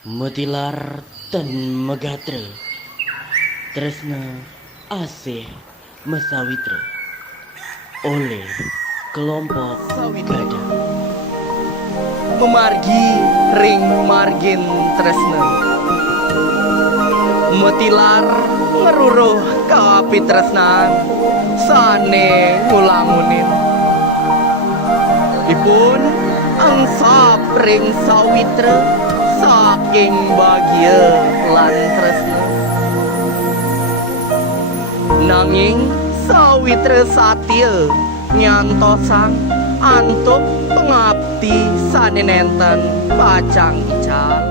Metilar dan Megatra Tresna Asih Mesawitra oleh kelompok Gadang. Memargi ring margin tresna metilar ngeruruh kapi tresnan sane ngulangunin ipun angsap ring sawitra saking bahagia lan tresna nanging sawitra satya nyantosan antuk pengabdi sane nenten pacang ical.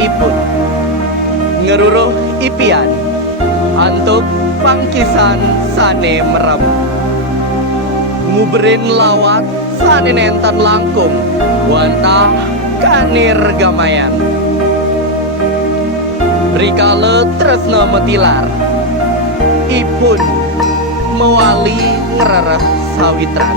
Ipun ngeruruh ipian antuk pangkisan sane merem nguberin lawat sane nenten langkung wantah kanir gamayan rikale tresna metilar ipun mewali ngerereh sawitran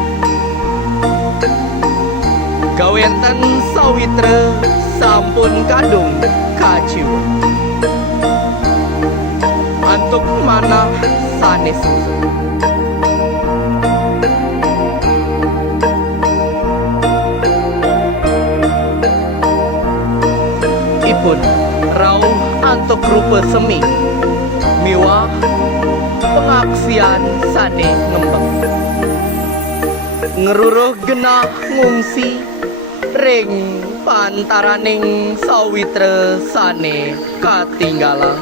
gawenten sawitra sampun kadung kaciwa antuk manah sanes ipun rauh antuk rupa semi miwah pengaksian sane ngembang ngeruruh genah ngungsi ring pantaraning sawitra sane katinggala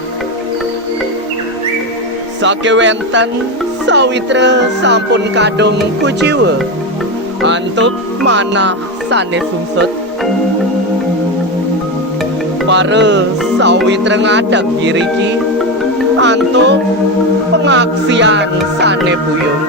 sakewenten sawitra sampun kadung kuciwa antuk manah sane sungsut para sawitra ngadak giriki antuk pengaksian sane puyung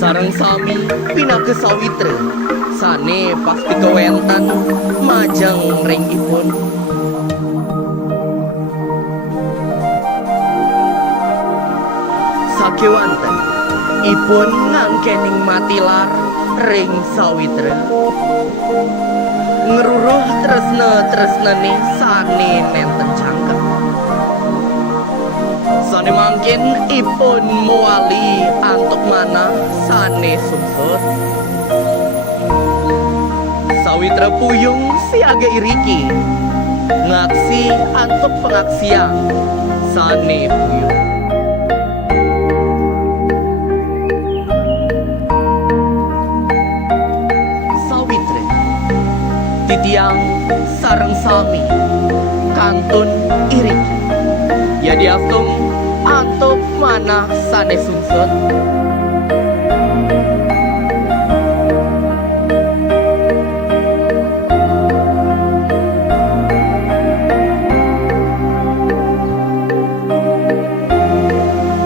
sareng sami pinake sawitra sane pasti kewenten majeng ring ipun sakewanten ipun ngangkening matilar ring sawitra ngeruruh tresna-tresnane sane nenten cangkem sane mangkin ipun muali antuk manah sane sungsut sawitra puyung siaga iriki ngaksi antuk pengaksian sane puyung sawitra titiang sareng sami kantun iriki ya diaftung antuk manah sane sungsut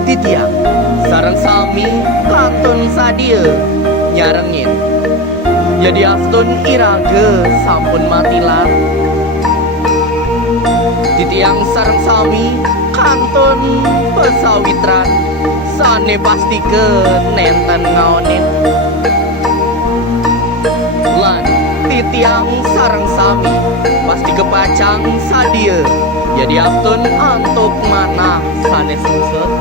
titiang sareng sami kantun sadia nyarengin jadi aftun irage sampun matilar titiang sareng sami kantun pesawitran sane pasti ke nenten ngaonin lan titiang sareng sami pasti kepacang sadia jadi aftun antuk manah sane sungsut